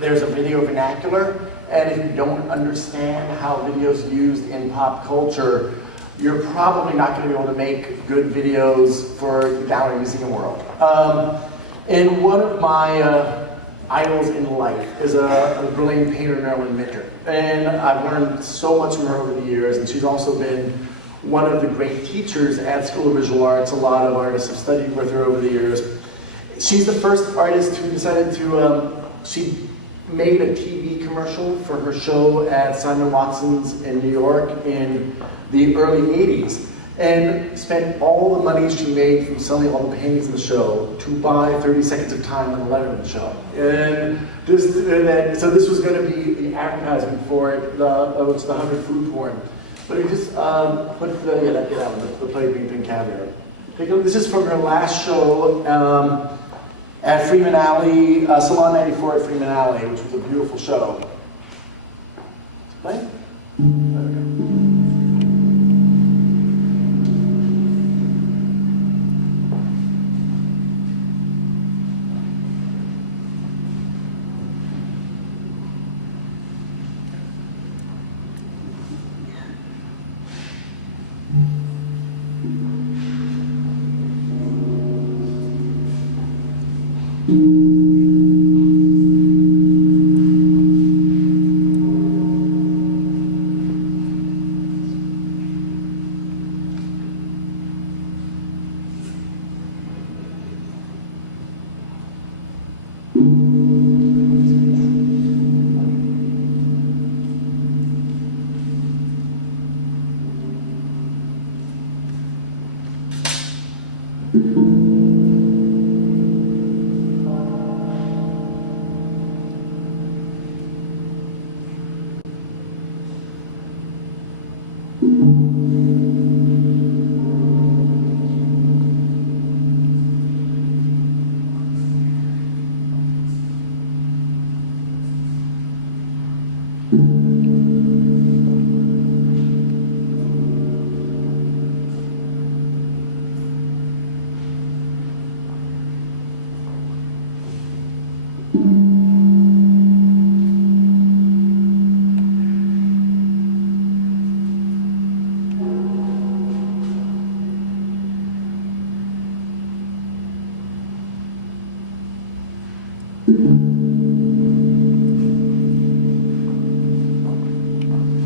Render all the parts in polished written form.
there's a video vernacular, and if you don't understand how video is used in pop culture, you're probably not going to be able to make good videos for the gallery museum world. And one of my idols in life is a brilliant painter, Marilyn Minter. And I've learned so much from her over the years, and she's also been one of the great teachers at School of Visual Arts. A lot of artists have studied with her over the years. She's the first artist who decided to, she made a TV commercial for her show at Simon Watson's in New York in the early 80s, and spent all the money she made from selling all the paintings in the show to buy 30 seconds of time on the Letterman show. So this was going to be the advertisement for it, it's the 100 food porn. But he just put the plate beef and caviar. This is from her last show at Freeman Alley, Salon 94 at Freeman Alley, which was a beautiful show. Play? There we go.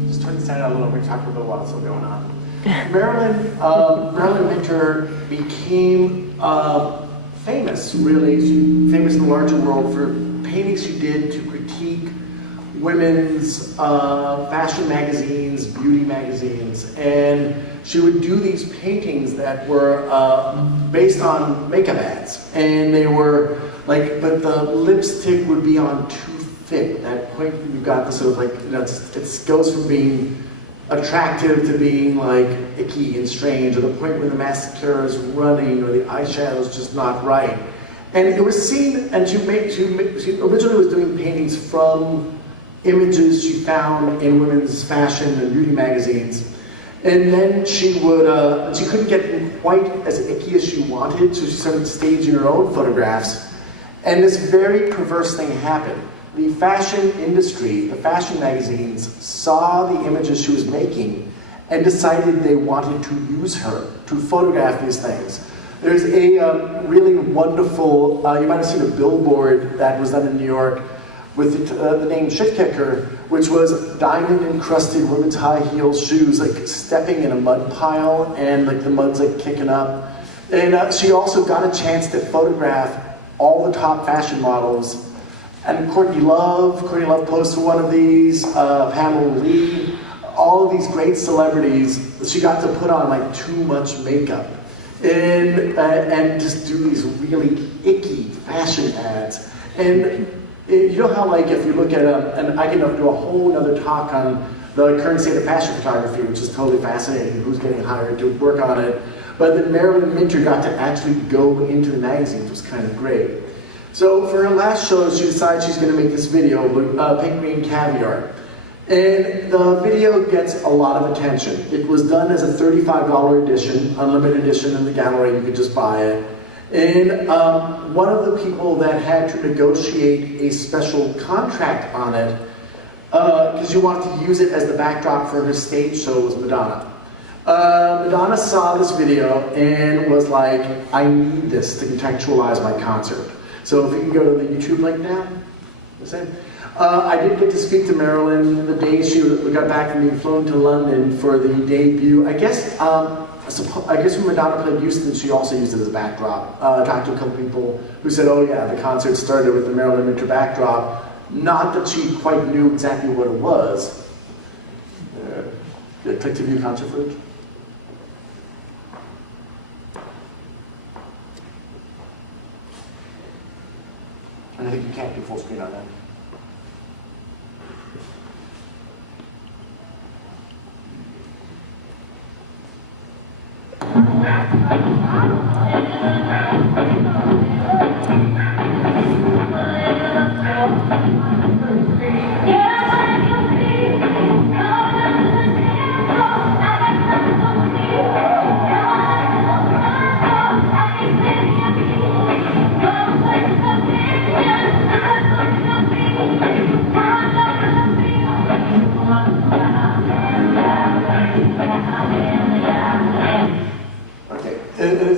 Just turn the sound out a little. We talked a little while, what's going on. Marilyn Minter became famous, really. She famous in the larger world for paintings she did to critique women's fashion magazines, beauty magazines, and she would do these paintings that were based on makeup ads, and they were like, but the lipstick would be on too thick. At that point, you've got this sort of like, you know, it goes from being attractive to being like icky and strange, or the point where the mascara is running or the eyeshadow is just not right. And it was seen, and she originally was doing paintings from images she found in women's fashion and beauty magazines. And then she would, she couldn't get them quite as icky as she wanted, so she started staging her own photographs. And this very perverse thing happened. The fashion industry, the fashion magazines, saw the images she was making and decided they wanted to use her to photograph these things. There's a really wonderful, you might have seen a billboard that was done in New York with the name Shit Kicker, which was diamond-encrusted women's high heel shoes, like stepping in a mud pile, and like the mud's like kicking up. And she also got a chance to photograph all the top fashion models. And Courtney Love posed for one of these, Pamela Lee, all of these great celebrities. She got to put on like too much makeup and just do these really icky fashion ads. And you know how, like, if you look at and I can do a whole other talk on the current state of fashion photography, which is totally fascinating, who's getting hired to work on it. But then Marilyn Minter got to actually go into the magazines, which was kind of great. So for her last show, she decided she's going to make this video, Pink Green Caviar. And the video gets a lot of attention. It was done as a $35 edition, unlimited edition in the gallery, you could just buy it. And one of the people that had to negotiate a special contract on it, because you wanted to use it as the backdrop for her stage show, was Madonna. Madonna saw this video and was like, I need this to contextualize my concert. So if you can go to the YouTube link now. I did get to speak to Marilyn the day she got back from being flown to London for the debut. I guess when Madonna played Houston, she also used it as a backdrop. I talked to a couple people who said, oh yeah, the concert started with the Marilyn Winter backdrop. Not that she quite knew exactly what it was. Click to view concert footage. And I think you can't do full screen on that.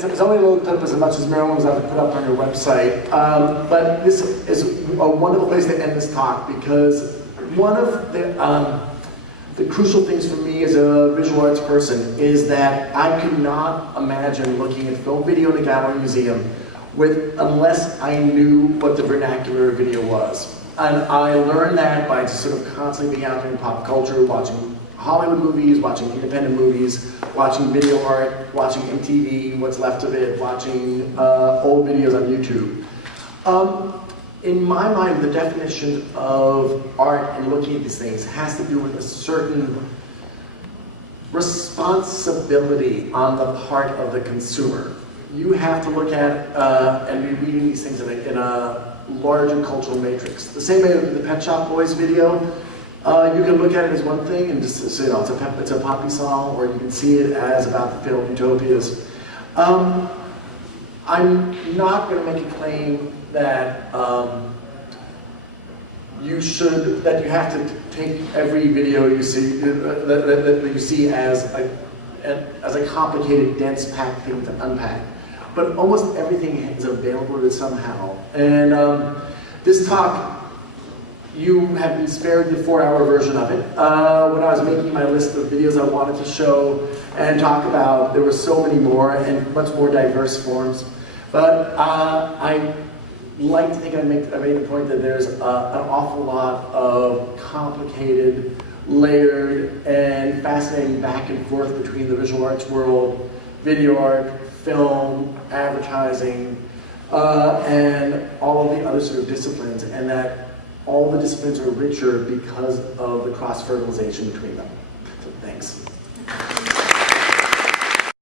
It's only a little clip as much as Marilyn was able to put up on your website, but this is a wonderful place to end this talk because one of the crucial things for me as a visual arts person is that I could not imagine looking at film video in a gallery museum unless I knew what the vernacular video was. And I learned that by just sort of constantly being out there in pop culture, watching Hollywood movies, watching independent movies, watching video art, watching MTV, what's left of it, watching old videos on YouTube. In my mind, the definition of art and looking at these things has to do with a certain responsibility on the part of the consumer. You have to look at and be reading these things in a larger cultural matrix. The same way with the Pet Shop Boys video, you can look at it as one thing and just say, it's a poppy song, or you can see it as about the failed utopias. I'm not going to make a claim that you have to take every video you see that you see as a complicated, dense, packed thing to unpack. But almost everything is available to somehow. And this talk, you have been spared the 4-hour version of it. When I was making my list of videos I wanted to show and talk about, there were so many more and much more diverse forms. But I like to think I made the point that there's an awful lot of complicated, layered, and fascinating back and forth between the visual arts world, video art, film, advertising, and all of the other sort of disciplines, and that all the disciplines are richer because of the cross-fertilization between them. So thanks.